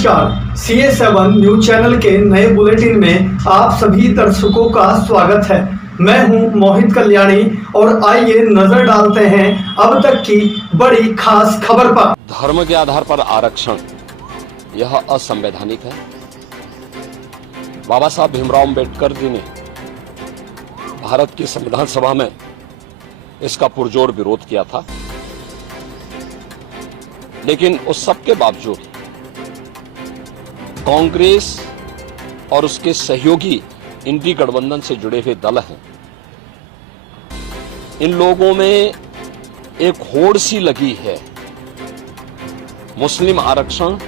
नमस्कार, CA7 news channel के नए बुलेटिन में आप सभी दर्शकों का स्वागत है। मैं हूं मोहित कल्याणी और आइए नजर डालते हैं अब तक की बड़ी खास खबर पर। धर्म के आधार पर आरक्षण यह असंवैधानिक है। बाबा साहब भीमराव अम्बेडकर जी ने भारत की संविधान सभा में इसका पुरजोर विरोध किया था, लेकिन उस सब के बावजूद कांग्रेस और उसके सहयोगी इंडी गठबंधन से जुड़े हुए दल हैं, इन लोगों में एक होड़ सी लगी है मुस्लिम आरक्षण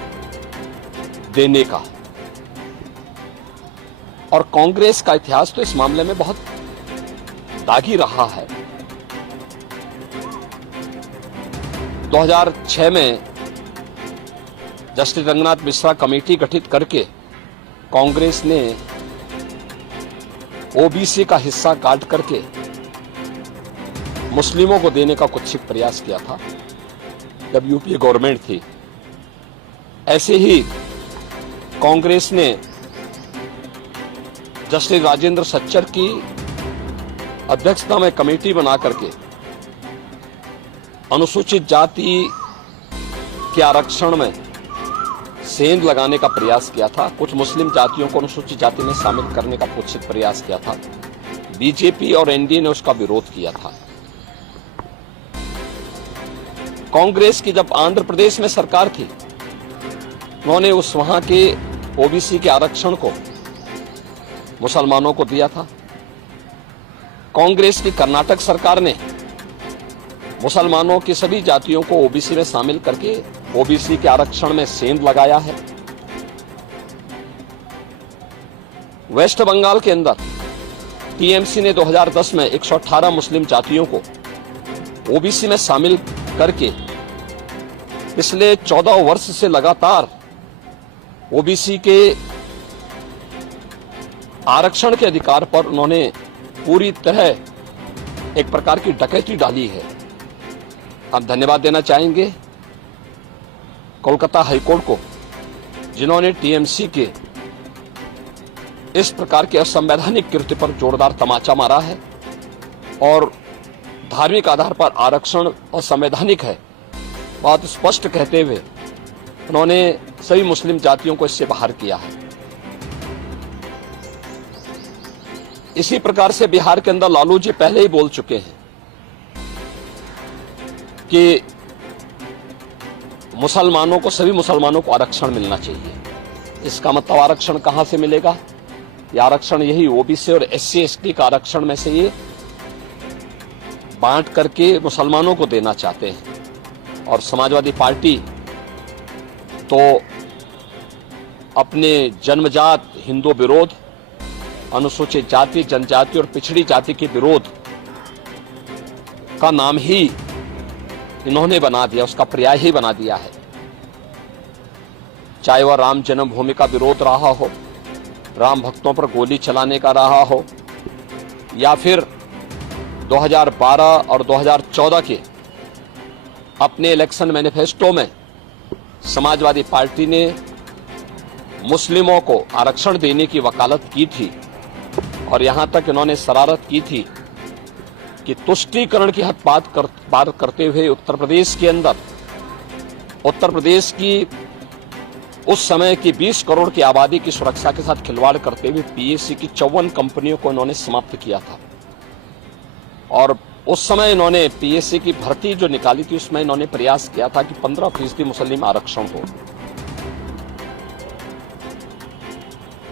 देने का। और कांग्रेस का इतिहास तो इस मामले में बहुत दागी रहा है। 2006 में जस्टिस रंगनाथ मिश्रा कमेटी गठित करके कांग्रेस ने ओबीसी का हिस्सा काट करके मुस्लिमों को देने का कुछ प्रयास किया था जब यूपीए गवर्नमेंट थी। ऐसे ही कांग्रेस ने जस्टिस राजेंद्र सच्चर की अध्यक्षता में कमेटी बना करके अनुसूचित जाति के आरक्षण में सेंध लगाने का प्रयास किया था। कुछ मुस्लिम जातियों को अनुसूचित जाति में शामिल करने का कुछ प्रयास किया था। बीजेपी और एनडीए ने उसका विरोध किया था। कांग्रेस की जब आंध्र प्रदेश में सरकार थी, उन्होंने उस वहां के ओबीसी के आरक्षण को मुसलमानों को दिया था। कांग्रेस की कर्नाटक सरकार ने मुसलमानों की सभी जातियों को ओबीसी में शामिल करके ओबीसी के आरक्षण में सेंध लगाया है। वेस्ट बंगाल के अंदर टीएमसी ने 2010 में 118 मुस्लिम जातियों को ओबीसी में शामिल करके पिछले 14 वर्ष से लगातार ओबीसी के आरक्षण के अधिकार पर उन्होंने पूरी तरह एक प्रकार की डकैती डाली है। हम धन्यवाद देना चाहेंगे कोलकाता हाईकोर्ट को, जिन्होंने टीएमसी के इस प्रकार के असंवैधानिक कृत्य पर जोरदार तमाचा मारा है और धार्मिक आधार पर आरक्षण असंवैधानिक है बात स्पष्ट कहते हुए उन्होंने सभी मुस्लिम जातियों को इससे बाहर किया है। इसी प्रकार से बिहार के अंदर लालू जी पहले ही बोल चुके हैं कि मुसलमानों को, सभी मुसलमानों को आरक्षण मिलना चाहिए। इसका मतलब आरक्षण कहां से मिलेगा? यह आरक्षण यही ओबीसी और एससी एसटी का आरक्षण में से ये बांट करके मुसलमानों को देना चाहते हैं। और समाजवादी पार्टी तो अपने जन्मजात हिंदू विरोध, अनुसूचित जाति, जनजाति और पिछड़ी जाति के विरोध का नाम ही इन्होंने बना दिया, उसका पर्याय ही बना दिया है। चाहे वह राम जन्मभूमि का विरोध रहा हो, राम भक्तों पर गोली चलाने का रहा हो, या फिर 2012 और 2014 के अपने इलेक्शन मैनिफेस्टो में समाजवादी पार्टी ने मुस्लिमों को आरक्षण देने की वकालत की थी और यहां तक इन्होंने शरारत की थी कि तुष्टीकरण की हद पार करते हुए उत्तर प्रदेश के अंदर, उत्तर प्रदेश की उस समय की 20 करोड़ की आबादी की सुरक्षा के साथ खिलवाड़ करते हुए पीएससी की 54 कंपनियों को इन्होंने समाप्त किया था। और उस समय इन्होंने पीएससी की भर्ती जो निकाली थी उसमें इन्होंने प्रयास किया था कि 15% मुस्लिम आरक्षण हो।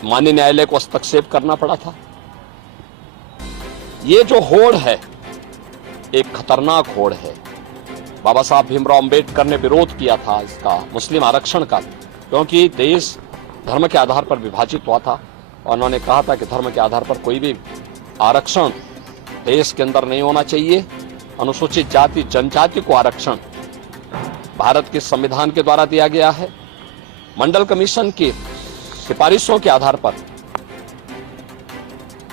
माननीय न्यायालय को हस्तक्षेप करना पड़ा था। ये जो होड़ है एक खतरनाक होड़ है। बाबा साहब भीमराव अम्बेडकर ने विरोध किया था इसका, मुस्लिम आरक्षण का, क्योंकि देश धर्म के आधार पर विभाजित हुआ था और उन्होंने कहा था कि धर्म के आधार पर कोई भी आरक्षण देश के अंदर नहीं होना चाहिए। अनुसूचित जाति, जनजाति को आरक्षण भारत के संविधान के द्वारा दिया गया है। मंडल कमीशन की सिफारिशों के आधार पर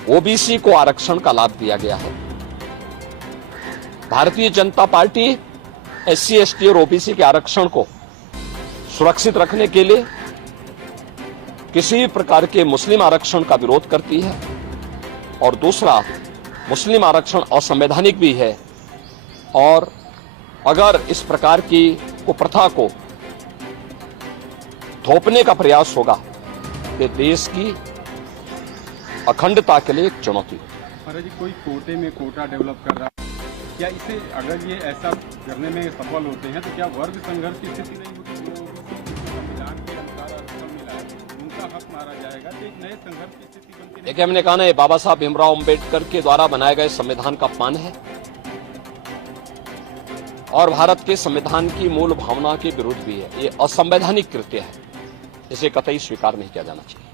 ओबीसी को आरक्षण का लाभ दिया गया है। Bharatiya Janata party SC ST और ओबीसी के आरक्षण को सुरक्षित रखने के लिए किसी प्रकार के मुस्लिम आरक्षण का विरोध करती है और दूसरा मुस्लिम आरक्षण असंवैधानिक भी है। और अगर इस प्रकार की कुप्रथा को थोपने का प्रयास होगा तो देश की अखंडता के लिए एक चुनौती। महाराज जी, कोई कोटे में कोटा डेवलप कर रहा है, क्या इसे अगर ये ऐसा करने में सफल होते हैं तो क्या वर्ग संघर्ष की स्थिति नहीं होगी? जो संविधान के अनुसार आरक्षण मिला है उनका हक मारा जाएगा तो एक नए संघर्ष की स्थिति बनती नहीं। देखिए, हमने कहा ना, ये बाबा साहब भीमराव अंबेडकर के द्वारा बनाए गए संविधान का अपमान है और भारत के संविधान की मूल भावना के विरुद्ध भी है। ये असंवैधानिक कृत्य है, इसे कतई स्वीकार नहीं किया जाना चाहिए।